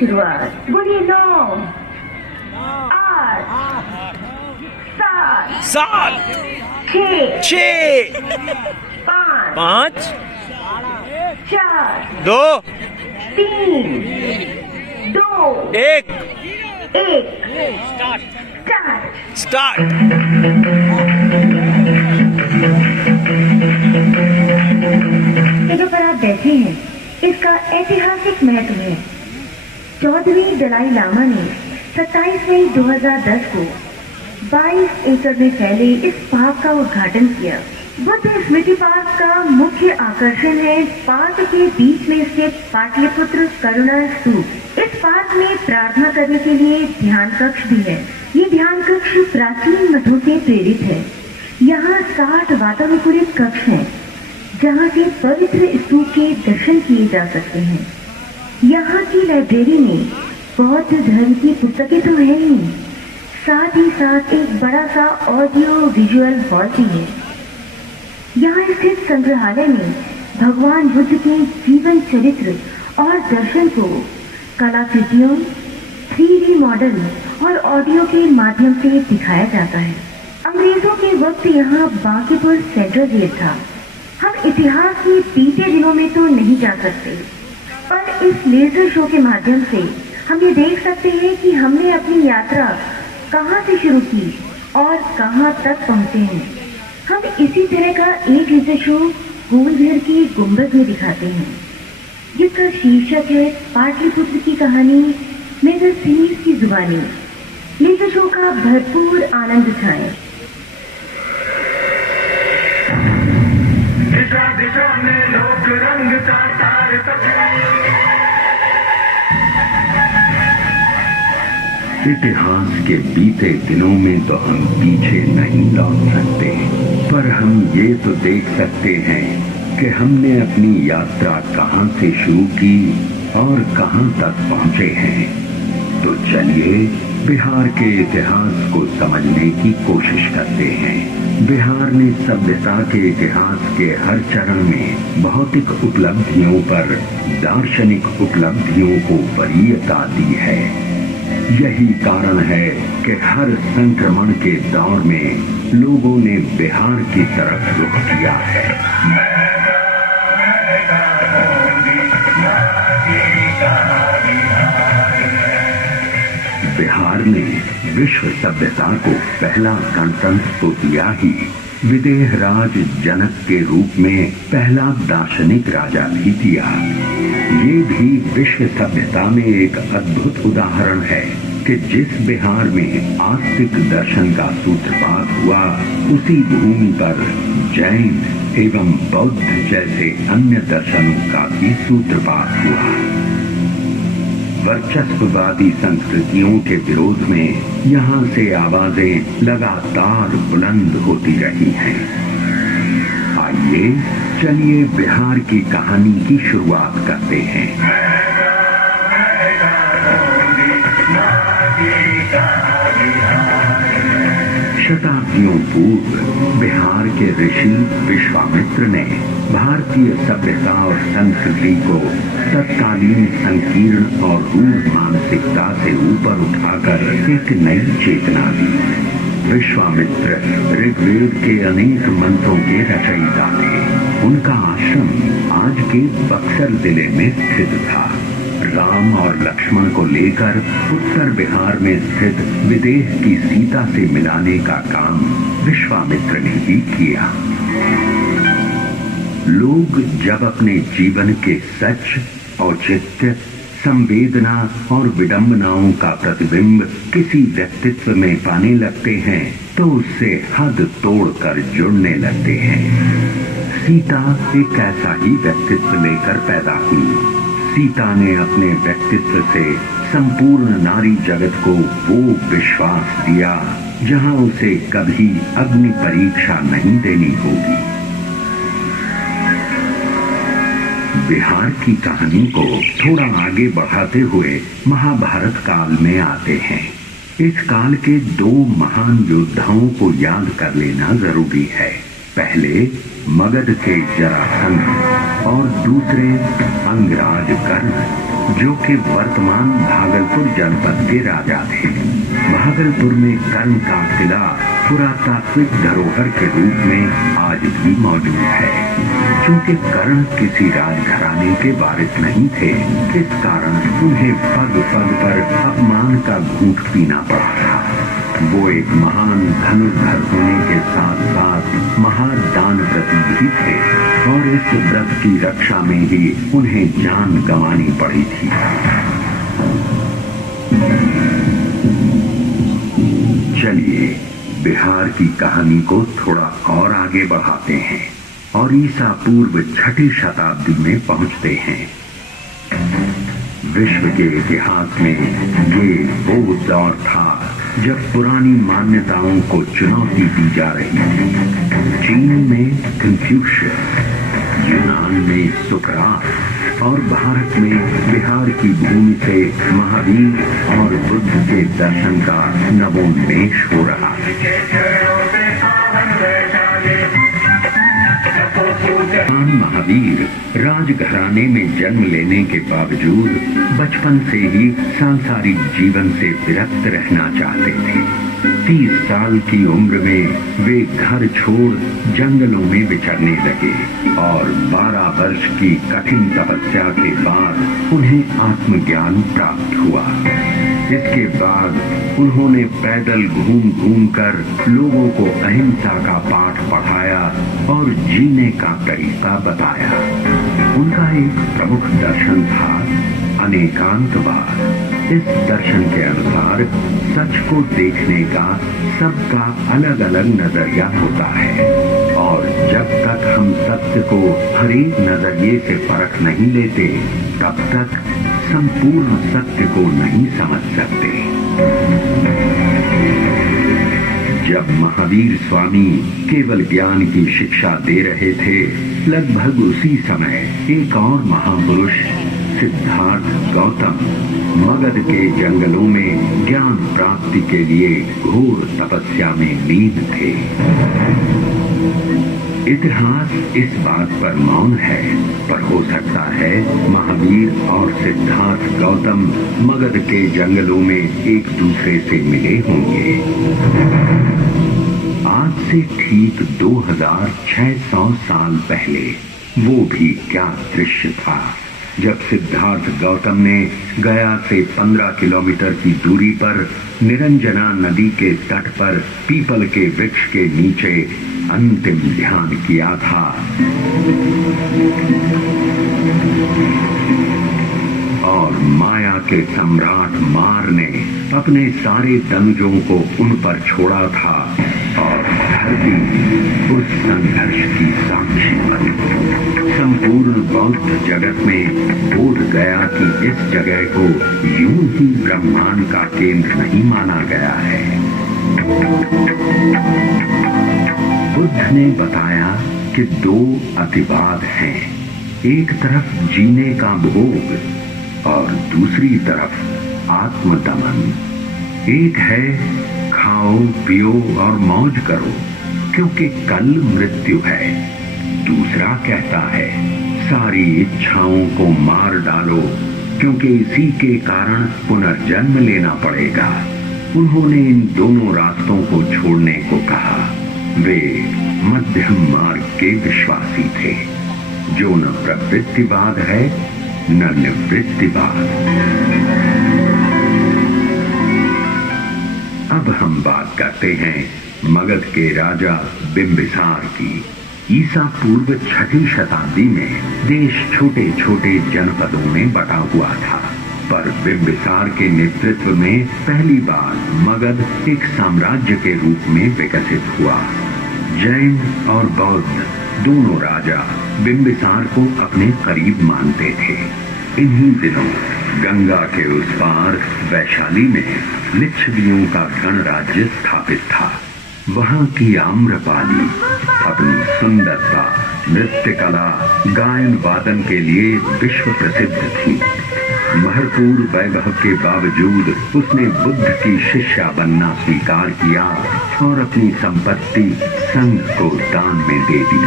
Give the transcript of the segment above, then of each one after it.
शुरुआत। बोलिए 9 8 7 7 6 6 5 5 4 2 3 2 1 स्टार्ट। जगह पर आप बैठे हैं, इसका ऐतिहासिक महत्व है। 14वें दलाई लामा ने 27 मई 2010 को 22 एकड़ में फैले इस पार्क का उद्घाटन किया। बुद्ध स्मृति पार्क का मुख्य आकर्षण है पार्क के बीच में स्थित पाटलिपुत्र करुणा स्तूप। इस पार्क में प्रार्थना करने के लिए ध्यान कक्ष भी है। ये ध्यान कक्ष प्राचीन मठों से प्रेरित है। यहाँ 60 वातानुकूलित कक्ष हैं, जहाँ से पवित्र स्तूप के दर्शन किए जा सकते हैं। यहाँ की लाइब्रेरी में बौद्ध धर्म की पुस्तकें तो है ही, साथ ही साथ एक बड़ा सा ऑडियो विजुअल हॉल भी है। यहाँ स्थित संग्रहालय में भगवान बुद्ध के जीवन चरित्र और दर्शन को कलाकृतियों, 3D मॉडल और ऑडियो के माध्यम से दिखाया जाता है। अंग्रेजों के वक्त यहाँ बांकीपुर सेंट्रल जेल था। हम इतिहास के बीते दिनों में तो नहीं जा सकते, पर इस लेजर शो के माध्यम से हम ये देख सकते हैं कि हमने अपनी यात्रा कहाँ से शुरू की और कहाँ तक पहुँचे हैं। हम इसी तरह का एक लेजर शो गोलघर की गुंबद में दिखाते हैं, जिसका शीर्षक है पाटलिपुत्र की कहानी मेजर सिनीर की जुबानी। लेजर शो का भरपूर आनंद उठाएं। दिशा दिशा में लोक रंग का तार इतिहास के बीते दिनों में तो हम पीछे नहीं लौट सकते, पर हम ये तो देख सकते हैं कि हमने अपनी यात्रा कहां से शुरू की और कहां तक पहुंचे हैं। तो चलिए बिहार के इतिहास को समझने की कोशिश करते हैं। बिहार ने सभ्यता के इतिहास के हर चरण में भौतिक उपलब्धियों पर दार्शनिक उपलब्धियों को वरीयता दी है। यही कारण है कि हर संक्रमण के दौर में लोगों ने बिहार की तरफ रुख किया है। बिहार ने विश्व सभ्यता को पहला गणतंत्र तो दिया ही, विदेह राज जनक के रूप में पहला दार्शनिक राजा भी दिया। ये भी विश्व सभ्यता में एक अद्भुत उदाहरण है कि जिस बिहार में आस्तिक दर्शन का सूत्रपात हुआ, उसी भूमि पर जैन एवं बौद्ध जैसे अन्य दर्शनों का भी सूत्रपात हुआ। वर्चस्ववादी संस्कृतियों के विरोध में यहाँ से आवाजें लगातार बुलंद होती रही हैं। आइए चलिए बिहार की कहानी की शुरुआत करते हैं। शताब्दियों पूर्व बिहार के ऋषि विश्वामित्र ने भारतीय सभ्यता और संस्कृति को तत्कालीन संकीर्ण और रूढ़ मानसिकता से ऊपर उठाकर एक नई चेतना दी। विश्वामित्र ऋग्वेद के अनेक मंत्रों के रचयिता थे। उनका आश्रम आज के बक्सर जिले में स्थित था। राम और लक्ष्मण को लेकर उत्तर बिहार में स्थित विदेह की सीता से मिलाने का काम विश्वामित्र ने ही किया। लोग जब अपने जीवन के सच, औचित्य, संवेदना और विडंबनाओं का प्रतिबिंब किसी व्यक्तित्व में पाने लगते हैं, तो उससे हद तोड़कर जुड़ने लगते हैं। सीता एक ऐसा ही व्यक्तित्व लेकर पैदा हुई। सीता ने अपने व्यक्तित्व से संपूर्ण नारी जगत को वो विश्वास दिया जहां उसे कभी अग्नि परीक्षा नहीं देनी होगी। बिहार की कहानी को थोड़ा आगे बढ़ाते हुए महाभारत काल में आते हैं। इस काल के दो महान योद्धाओं को याद कर लेना जरूरी है। पहले मगध के जरासंध और दूसरे अंगराज कर्ण। जो कि वर्तमान भागलपुर जनपद के राजा थे। भागलपुर में कर्ण का किला पुरातात्विक धरोहर के रूप में आज भी मौजूद है। चूंकि कर्ण किसी राजघराने के वारिस नहीं थे, इस कारण उन्हें पग पग पर अपमान का घूंट पीना पड़ा था। वो एक महान धनुर्धर होने के साथ साथ महादानव्रती भी थे और इस व्रत की रक्षा में ही उन्हें जान गंवानी पड़ी थी। चलिए बिहार की कहानी को थोड़ा और आगे बढ़ाते हैं और ईसा पूर्व 6ठी शताब्दी में पहुंचते हैं। विश्व के इतिहास में ये वो दौर था जब पुरानी मान्यताओं को चुनौती दी जा रही थी। चीन में कन्फ्यूशियस, यूनान में सुकरात और भारत में बिहार की भूमि से महावीर और बुद्ध के दर्शन का नवोन्मेष हो रहा है। महावीर राजघराने में जन्म लेने के बावजूद बचपन से ही सांसारिक जीवन से विरक्त रहना चाहते थे। 30 साल की उम्र में वे घर छोड़ जंगलों में विचरने लगे और 12 वर्ष की कठिन तपस्या के बाद उन्हें आत्मज्ञान प्राप्त हुआ। इसके बाद उन्होंने पैदल घूम घूम कर लोगों को अहिंसा का पाठ पढ़ाया और जीने का तरीका बताया। उनका एक प्रमुख दर्शन था अनेकांतवाद। इस दर्शन के अनुसार सच को देखने का सबका अलग अलग नजरिया होता है और जब तक हम सत्य को हर एक नजरिए से परख नहीं लेते, तब तक संपूर्ण सत्य को नहीं समझ सकते। जब महावीर स्वामी केवल ज्ञान की शिक्षा दे रहे थे, लगभग उसी समय एक और महापुरुष सिद्धार्थ गौतम मगध के जंगलों में ज्ञान प्राप्ति के लिए घोर तपस्या में लीन थे। इतिहास इस बात पर मौन है, पर हो सकता है महावीर और सिद्धार्थ गौतम मगध के जंगलों में एक दूसरे से मिले होंगे। आज से ठीक 2600 साल पहले वो भी क्या दृश्य था जब सिद्धार्थ गौतम ने गया से 15 किलोमीटर की दूरी पर निरंजना नदी के तट पर पीपल के वृक्ष के नीचे अंतिम ध्यान किया था। और माया के सम्राट मार ने अपने सारे दंजों को उन पर छोड़ा था और धरती उस संघर्ष की साक्षी बनी। संपूर्ण बौद्ध जगत में बोध गया कि इस जगह को यूं ही ब्रह्मांड का केंद्र नहीं माना गया है। बुद्ध ने बताया कि 2 अतिवाद हैं, एक तरफ जीने का भोग और दूसरी तरफ आत्मदमन। एक है खाओ पियो और मौज करो क्योंकि कल मृत्यु है। दूसरा कहता है सारी इच्छाओं को मार डालो क्योंकि इसी के कारण पुनर्जन्म लेना पड़ेगा। उन्होंने इन दोनों रास्तों को छोड़ने को कहा। वे मध्यम मार्ग के विश्वासी थे, जो न प्रवृत्तिवाद है न निवृत्तिवाद। अब हम बात करते हैं मगध के राजा बिंबिसार की। ईसा पूर्व 6ठी शताब्दी में देश छोटे छोटे जनपदों में बटा हुआ था, पर बिंबिसार के नेतृत्व में पहली बार मगध एक साम्राज्य के रूप में विकसित हुआ। जैन और बौद्ध दोनों राजा बिंबिसार को अपने करीब मानते थे। इन्हीं दिनों गंगा के उस पार वैशाली में लिच्छवियों का गणराज्य स्थापित था। वहां की आम्रपाली अपनी सुंदरता, नृत्य कला, गायन वादन के लिए विश्व प्रसिद्ध थी। भरपूर वैभव के बावजूद उसने बुद्ध की शिष्या बनना स्वीकार किया और अपनी संपत्ति संघ को दान में दे दी।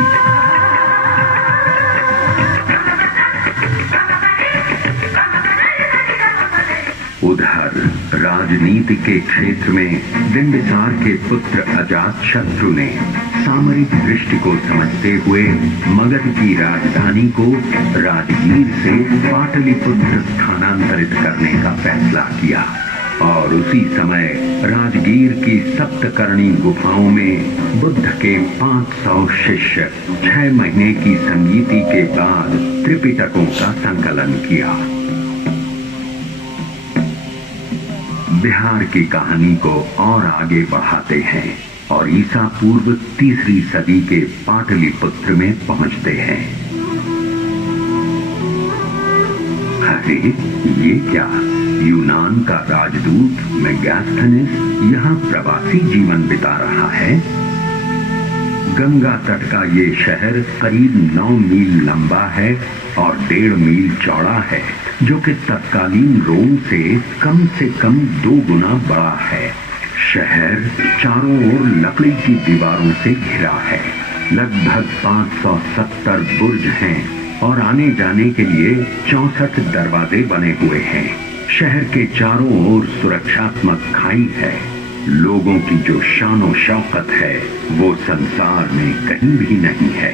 राजनीति के क्षेत्र में बिंबिसार के पुत्र अजातशत्रु ने सामरिक दृष्टि को समझते हुए मगध की राजधानी को राजगीर से पाटलिपुत्र स्थानांतरित करने का फैसला किया और उसी समय राजगीर की सप्तकर्णी गुफाओं में बुद्ध के 500 शिष्य 6 महीने की संगीति के बाद त्रिपिटकों का संकलन किया। बिहार की कहानी को और आगे बढ़ाते हैं और ईसा पूर्व 3री सदी के पाटलिपुत्र में पहुंचते हैं। अरे ये क्या, यूनान का राजदूत मेगास्थनीस यहाँ प्रवासी जीवन बिता रहा है। गंगा तट का ये शहर करीब 9 मील लंबा है और 1.5 मील चौड़ा है, जो कि तत्कालीन रोम से कम 2 गुना बड़ा है। शहर चारों ओर लकड़ी की दीवारों से घिरा है। लगभग 570 बुर्ज हैं और आने जाने के लिए 64 दरवाजे बने हुए हैं। शहर के चारों ओर सुरक्षात्मक खाई है। लोगों की जो शानो शौकत है वो संसार में कहीं भी नहीं है।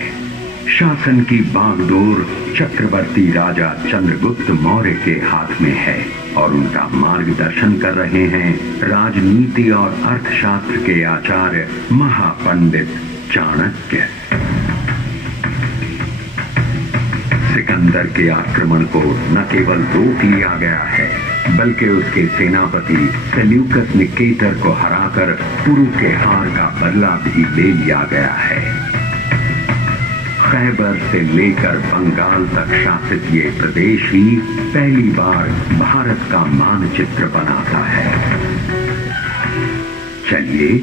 शासन की बागडोर चक्रवर्ती राजा चंद्रगुप्त मौर्य के हाथ में है और उनका मार्गदर्शन कर रहे हैं राजनीति और अर्थशास्त्र के आचार्य महापंडित चाणक्य। सिकंदर के आक्रमण को न केवल रोक लिया गया है, बल्कि उसके सेनापति सेल्यूकस निकेटर को हराकर पुरु के हार का बदला भी ले लिया गया है। खैबर से लेकर बंगाल तक शासित ये प्रदेश ही पहली बार भारत का मानचित्र बनाता है। चलिए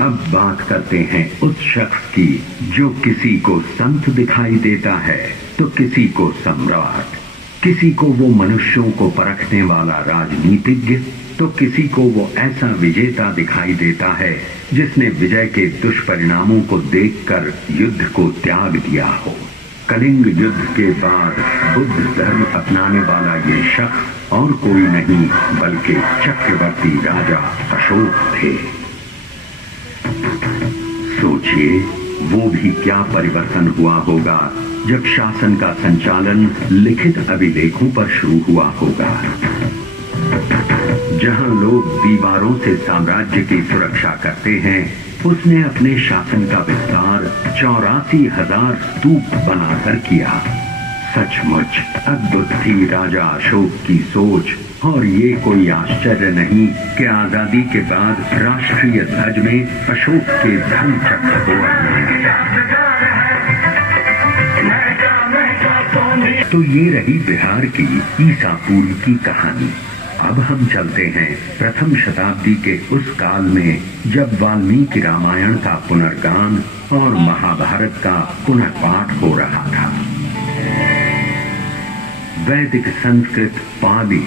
अब बात करते हैं उस शख्स की जो किसी को संत दिखाई देता है तो किसी को सम्राट, किसी को वो मनुष्यों को परखने वाला राजनीतिज्ञ तो किसी को वो ऐसा विजेता दिखाई देता है जिसने विजय के दुष्परिणामों को देखकर युद्ध को त्याग दिया हो। कलिंग युद्ध के बाद बुद्ध धर्म अपनाने वाला ये शख्स और कोई नहीं बल्कि चक्रवर्ती राजा अशोक थे। सोचिए वो भी क्या परिवर्तन हुआ होगा जब शासन का संचालन लिखित अभिलेखों पर शुरू हुआ होगा। जहां लोग दीवारों से साम्राज्य की सुरक्षा करते हैं, उसने अपने शासन का विस्तार 84,000 स्तूप बनाकर किया। सचमुच अद्भुत थी राजा अशोक की सोच और ये कोई आश्चर्य नहीं कि आजादी के बाद राष्ट्रीय ध्वज में अशोक के धर्म चक्र को अपनाया। तो ये रही बिहार की ईसा पूर्व की कहानी। अब हम चलते हैं प्रथम शताब्दी के उस काल में जब वाल्मीकि रामायण का पुनर्गान और महाभारत का पुनर्पाठ हो रहा था। वैदिक संस्कृत पाली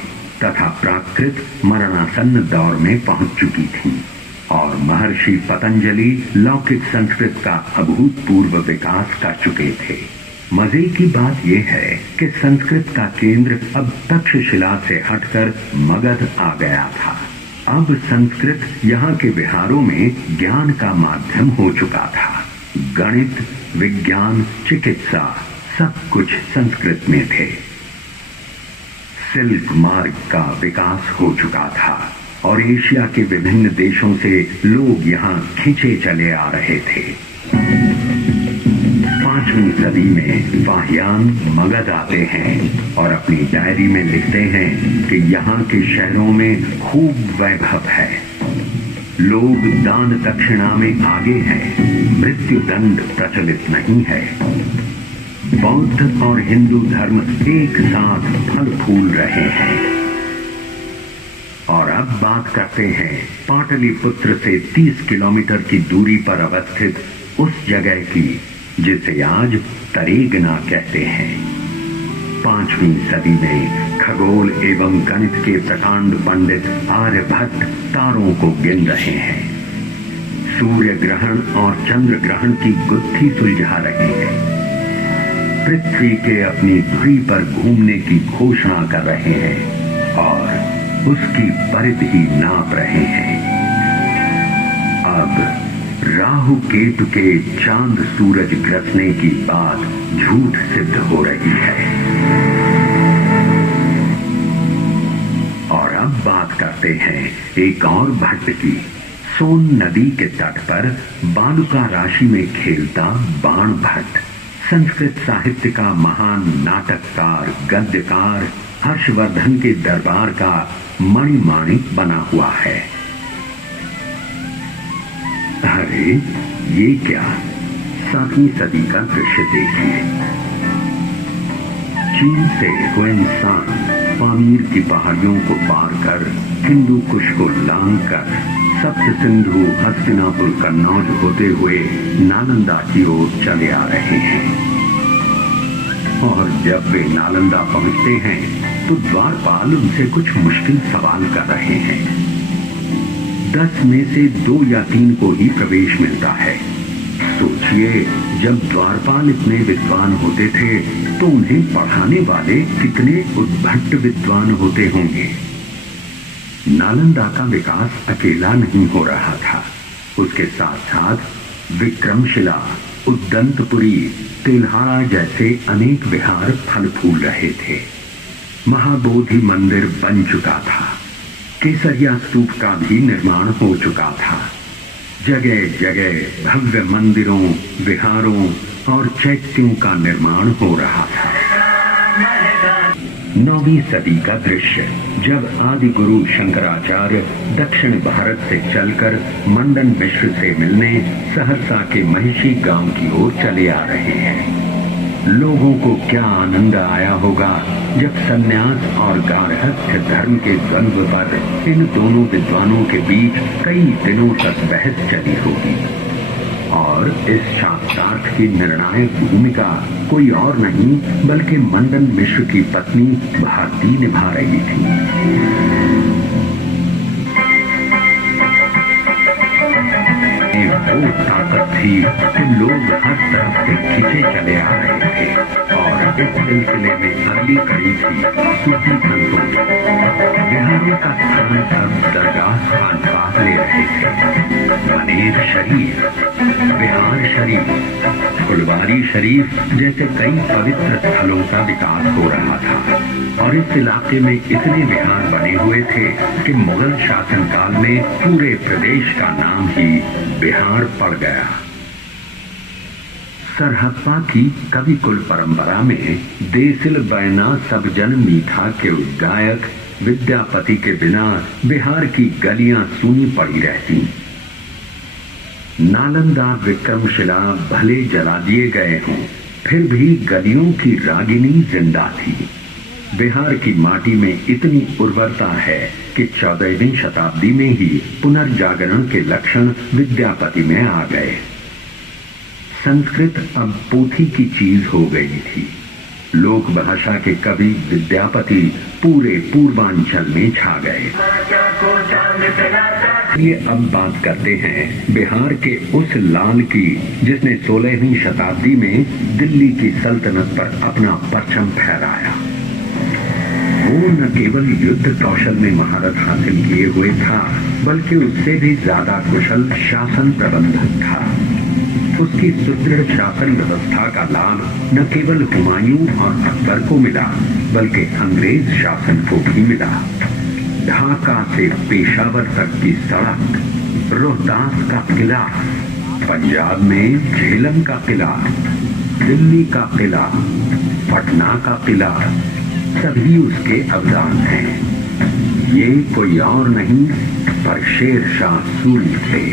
तथा प्राकृत मरणासन्न दौर में पहुंच चुकी थी और महर्षि पतंजलि लौकिक संस्कृत का अभूतपूर्व विकास कर चुके थे। मजे की बात यह है कि संस्कृत का केंद्र अब तक्षशिला से हटकर मगध आ गया था। अब संस्कृत यहाँ के बिहारों में ज्ञान का माध्यम हो चुका था। गणित, विज्ञान, चिकित्सा सब कुछ संस्कृत में थे। सिल्क मार्ग का विकास हो चुका था और एशिया के विभिन्न देशों से लोग यहाँ खींचे चले आ रहे थे। 5वीं सदी में फाहियान मगध आते हैं और अपनी डायरी में लिखते हैं कि यहाँ के शहरों में खूब वैभव है, लोग दान दक्षिणा में आगे हैं, मृत्यु दंड प्रचलित नहीं है, बौद्ध और हिंदू धर्म एक साथ फल फूल रहे हैं। और अब बात करते हैं पाटलिपुत्र से 30 किलोमीटर की दूरी पर अवस्थित उस जगह की जिसे आज तरेगना कहते हैं। 5वीं सदी में खगोल एवं गणित के प्रकांड पंडित आर्यभट्ट तारों को गिन रहे हैं, सूर्य ग्रहण और चंद्र ग्रहण की गुत्थी सुलझा रहे हैं, पृथ्वी के अपनी धुरी पर घूमने की घोषणा कर रहे हैं और उसकी परिधि नाप रहे हैं। अब राहु केतु के चांद सूरज ग्रसने की बात झूठ सिद्ध हो रही है। और अब बात करते हैं एक और भट्ट की। सोन नदी के तट पर बालुका राशि में खेलता बाण भट्ट संस्कृत साहित्य का महान नाटककार गद्यकार हर्षवर्धन के दरबार का मणिमाणिक बना हुआ है। अरे ये क्या, 7वीं सदी का दृश्य देखिए। चीन से हुएनसांग पामीर की पहाड़ियों को पार कर हिंदू कुश को लांग कर सप्त सिंधु हस्तिनापुर कन्नौज होते हुए नालंदा की ओर चले आ रहे हैं। और जब वे नालंदा पहुंचते हैं तो द्वारपाल उनसे कुछ मुश्किल सवाल कर रहे हैं। 10 में से 2 या 3 को ही प्रवेश मिलता है। सोचिए, जब द्वारपाल इतने विद्वान होते थे तो उन्हें पढ़ाने वाले कितने उद्भट विद्वान होते होंगे। नालंदा का विकास अकेला नहीं हो रहा था, उसके साथ साथ विक्रमशिला, उद्दंतपुरी, तेल्हाड़ा जैसे अनेक विहार फल फूल रहे थे। महाबोधि मंदिर बन चुका था, केसरिया स्तूप का भी निर्माण हो चुका था। जगह जगह भव्य मंदिरों, विहारों और चैत्यों का निर्माण हो रहा था। 9वीं सदी का दृश्य, जब आदि गुरु शंकराचार्य दक्षिण भारत से चलकर मंडन मिश्र से मिलने सहरसा के महिषी गांव की ओर चले आ रहे हैं। लोगों को क्या आनंद आया होगा जब सन्यास और गार्हस्थ्य धर्म के द्वंद्व पर इन दोनों विद्वानों के बीच कई दिनों तक बहस चली होगी। और इस शास्त्रार्थ की निर्णायक भूमिका कोई और नहीं बल्कि मंडन मिश्र की पत्नी भारती निभा रही थी। वो ताकत थी कि लोग हर तरफ से खींचे चले आ रहे थे। और इस सिलसिले में अगली कड़ी थी सूफी संतों की। बिहारों का स्थान अब दरगाह स्थान पा ले रहे थे। मनेर शरीफ, बिहार शरीफ, फुलवारी शरीफ जैसे कई पवित्र स्थलों का विकास हो रहा था। और इस इलाके में इतने विहार बने हुए थे कि मुगल शासनकाल में पूरे प्रदेश का नाम ही बिहार पड़ गया। सरहप्पा की कवि कुल परंपरा में देसिल बैना सब जन मीठा के उद्गायक विद्यापति के बिना बिहार की गलियां सूनी पड़ी रहती। नालंदा, विक्रमशिला भले जला दिए गए हों, फिर भी गलियों की रागिनी जिंदा थी। बिहार की माटी में इतनी उर्वरता है कि 14वीं शताब्दी में ही पुनर्जागरण के लक्षण विद्यापति में आ गए। संस्कृत अब पोथी की चीज हो गई थी। लोक भाषा के कवि विद्यापति पूरे पूर्वांचल में छा गए। ये अब बात करते हैं बिहार के उस लाल की जिसने 16वीं शताब्दी में दिल्ली की सल्तनत पर अपना परचम फहराया। वो न केवल युद्ध कौशल में महारत हासिल किए हुए था बल्कि उससे भी ज्यादा कुशल शासन प्रबंधक था। उसकी सुदृढ़ शासन व्यवस्था का लाभ न केवल हुमायूं और अकबर को मिला बल्कि अंग्रेज शासन को भी मिला। ढाका से पेशावर तक की सड़क, रोहतास का किला, पंजाब में झेलम का किला, दिल्ली का किला, पटना का किला, सभी उसके अवदान हैं। ये कोई और नहीं पर शेर शाह सूरी थे।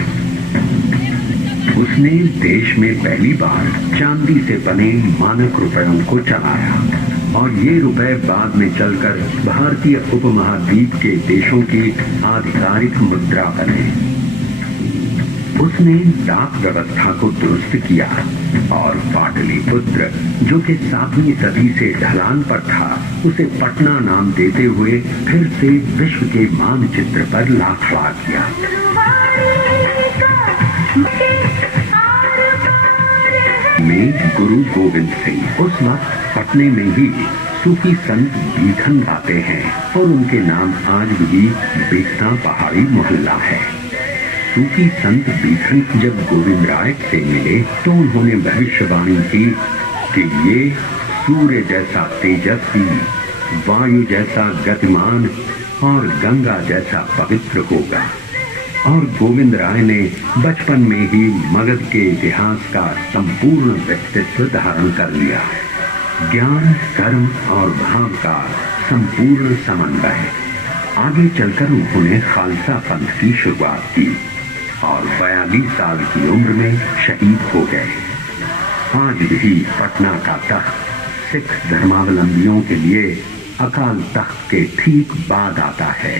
उसने देश में पहली बार चांदी से बने मानक रुपयों को चलाया और ये रुपए बाद में चलकर भारतीय उपमहाद्वीप के देशों की आधिकारिक मुद्रा बने। उसने डाक व्यवस्था को दुरुस्त किया और पाटलिपुत्र जो कि 7वीं सदी से ढलान पर था उसे पटना नाम देते हुए फिर से विश्व के मानचित्र पर ला खड़ा किया। में गुरु गोविंद सिंह उस वक्त पटने में ही सूफी संत बीखन गाते हैं और उनके नाम आज भी बीखना पहाड़ी मोहल्ला है। सूफी संत बीखन जब गोविंद राय से मिले तो उन्होंने भविष्यवाणी की कि ये सूर्य जैसा तेजस्वी, वायु जैसा गतिमान और गंगा जैसा पवित्र होगा। और गोविंद राय ने बचपन में ही मगध के इतिहास का संपूर्ण व्यक्तित्व धारण कर लिया। ज्ञान, कर्म और भाव का संपूर्ण समन्वय। आगे चलकर उन्होंने खालसा पंथ की शुरुआत की और 42 साल की उम्र में शहीद हो गए। आज भी पटना का तख्त सिख धर्मावलंबियों के लिए अकाल तख्त के ठीक बाद आता है।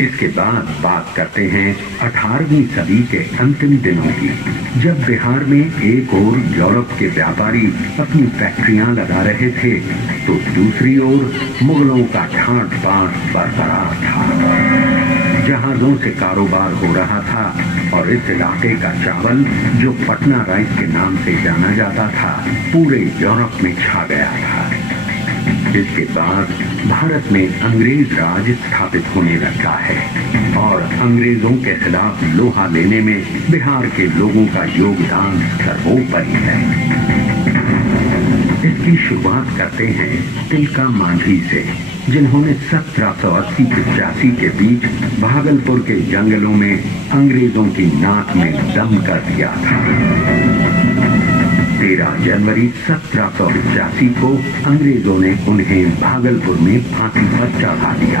इसके बाद बात करते हैं 18वीं सदी के अंतिम दिनों की, जब बिहार में एक ओर यूरोप के व्यापारी अपनी फैक्ट्रियां लगा रहे थे तो दूसरी ओर मुगलों का ठाट बाट बरकरार था। जहाजों से कारोबार हो रहा था और इस इलाके का चावल, जो पटना राइस के नाम से जाना जाता था, पूरे यूरोप में छा गया था। इसके बाद भारत में अंग्रेज राज स्थापित होने लगा है और अंग्रेजों के खिलाफ लोहा लेने में बिहार के लोगों का योगदान सर्वोपरि है। इसकी शुरुआत करते हैं तिलका मांझी से, जिन्होंने 1780-85 के बीच भागलपुर के जंगलों में अंग्रेजों की नाक में दम कर दिया था। 13 जनवरी 1785 को अंग्रेजों ने उन्हें भागलपुर में फांसी पर चढ़ा दिया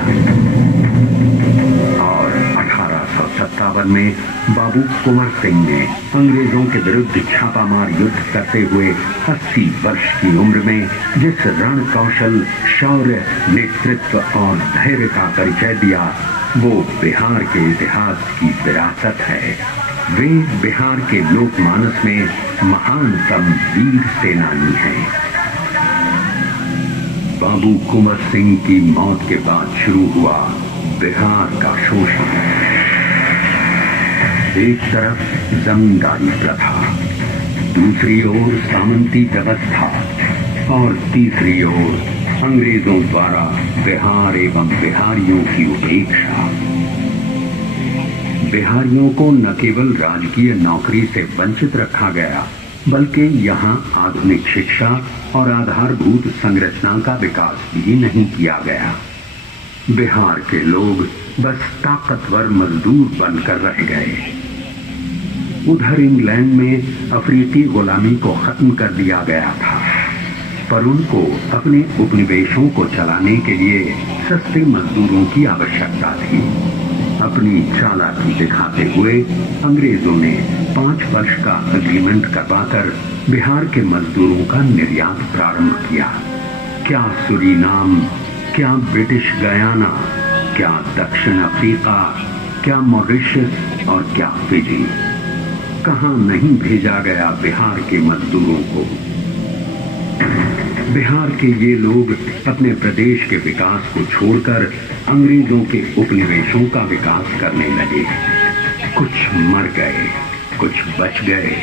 और 1857 में बाबू कुंवर सिंह ने अंग्रेजों के विरुद्ध छापामार युद्ध करते हुए 80 वर्ष की उम्र में जिस रण कौशल, शौर्य, नेतृत्व और धैर्य का परिचय दिया, वो बिहार के इतिहास की विरासत है। वे बिहार के लोकमानस में महानतम वीर सेनानी हैं। बाबू कुंवर सिंह की मौत के बाद शुरू हुआ बिहार का शोषण। एक तरफ जमींदारी प्रथा, दूसरी ओर सामंती व्यवस्था और तीसरी ओर अंग्रेजों द्वारा बिहार एवं बिहारियों की उपेक्षा। बिहारियों को न केवल राजकीय नौकरी से वंचित रखा गया, बल्कि यहाँ आधुनिक शिक्षा और आधारभूत संरचना का विकास भी नहीं किया गया। बिहार के लोग बस ताकतवर मजदूर बनकर रह गए। उधर इंग्लैंड में अफ्रीकी गुलामी को खत्म कर दिया गया था, पर उनको अपने उपनिवेशों को चलाने के लिए सस्ते मजदूरों की आवश्यकता थी। अपनी चालाकी दिखाते हुए अंग्रेजों ने 5 वर्ष का एग्रीमेंट करवाकर बिहार के मजदूरों का निर्यात प्रारंभ किया। क्या सूरीनाम, क्या ब्रिटिश गयाना, क्या दक्षिण अफ्रीका, क्या मॉरिशस और क्या फिजी, कहां नहीं भेजा गया बिहार के मजदूरों को। बिहार के ये लोग अपने प्रदेश के विकास को छोड़कर अंग्रेजों के उपनिवेशों का विकास करने लगे। कुछ मर गए, कुछ बच गए,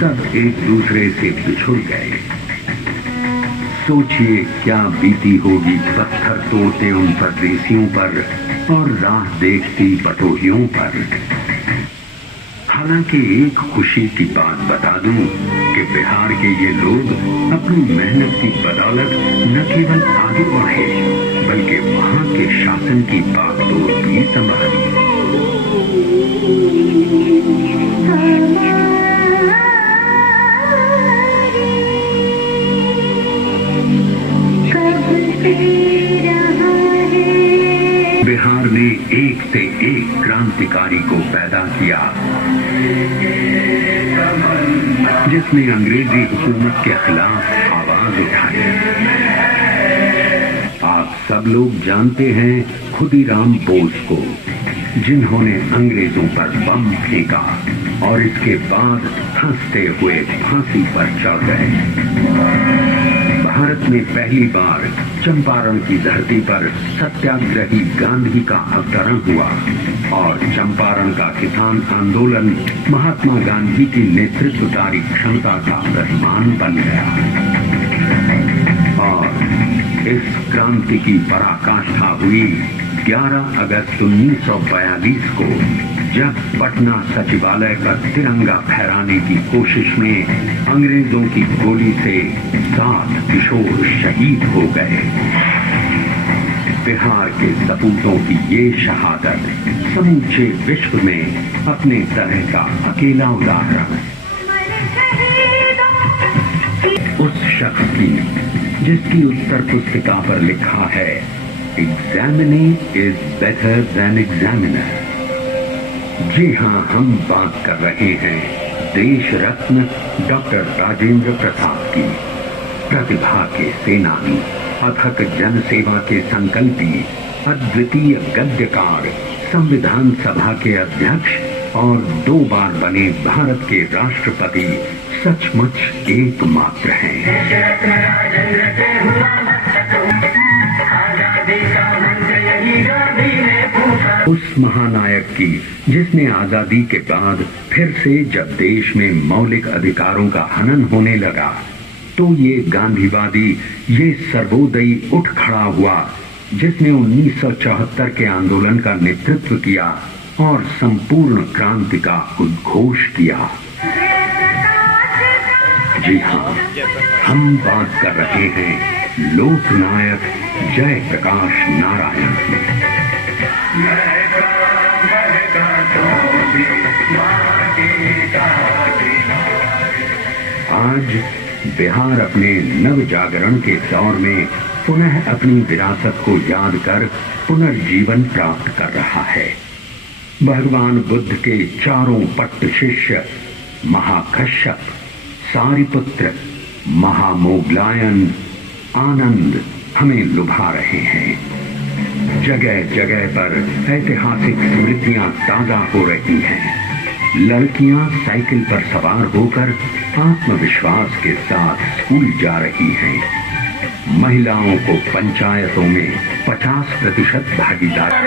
सब एक दूसरे से बिछुड़ गए। सोचिए क्या बीती होगी पत्थर तोड़ते उन परदेसियों पर और राह देखती बटोहियों पर। हालांकि एक खुशी की बात बता दूं कि बिहार के ये लोग अपनी मेहनत की बदौलत न केवल आगे बढ़े, बल्कि वहां के शासन की बागडोर भी संभाली। बिहार ने एक से एक क्रांतिकारी को पैदा किया, जिसने अंग्रेजी हुकूमत के खिलाफ आवाज उठाई। आप सब लोग जानते हैं खुदीराम बोस को, जिन्होंने अंग्रेजों पर बम फेंका और इसके बाद हंसते हुए फांसी पर चढ़ गए। भारत में पहली बार चंपारण की धरती पर सत्याग्रही गांधी का अवतरण हुआ और चंपारण का किसान आंदोलन महात्मा गांधी की नेतृत्वकारी क्षमता का प्रतिमान बन गया। और इस क्रांति की पराकाष्ठा हुई 11 अगस्त 1942 को, जब पटना सचिवालय का तिरंगा फहराने की कोशिश में अंग्रेजों की गोली से 7 किशोर शहीद हो गए। बिहार के सपूतों की ये शहादत समूचे विश्व में अपने तरह का अकेला उदाहरण उस शख्स की जिसकी उत्तर पुस्तिका पर लिखा है, examining is better than examiner. जी हाँ, हम बात कर रहे हैं देश रत्न डॉक्टर राजेंद्र प्रसाद की। प्रतिभा के सेनानी, अथक जन सेवा के संकल्पी, अद्वितीय गद्यकार, संविधान सभा के अध्यक्ष और 2 बार बने भारत के राष्ट्रपति सचमुच एकमात्र हैं। उस महानायक की जिसने आजादी के बाद फिर से जब देश में मौलिक अधिकारों का हनन होने लगा, तो ये गांधीवादी, ये सर्वोदयी उठ खड़ा हुआ, जिसने 1974 के आंदोलन का नेतृत्व किया और संपूर्ण क्रांति का उद्घोष किया। जी हाँ, हम बात कर रहे हैं लोकनायक जयप्रकाश नारायण की। आज बिहार अपने नव जागरण के दौर में पुनः अपनी विरासत को याद कर पुनर्जीवन प्राप्त कर रहा है। भगवान बुद्ध के चारों पट्ट शिष्य महाकश्यप, सारिपुत्र, महामोगलायन, आनंद हमें लुभा रहे हैं। जगह जगह पर ऐतिहासिक स्मृतियां ताजा हो रही हैं। लड़कियां साइकिल पर सवार होकर आत्मविश्वास के साथ स्कूल जा रही हैं। महिलाओं को पंचायतों में 50% भागीदारी।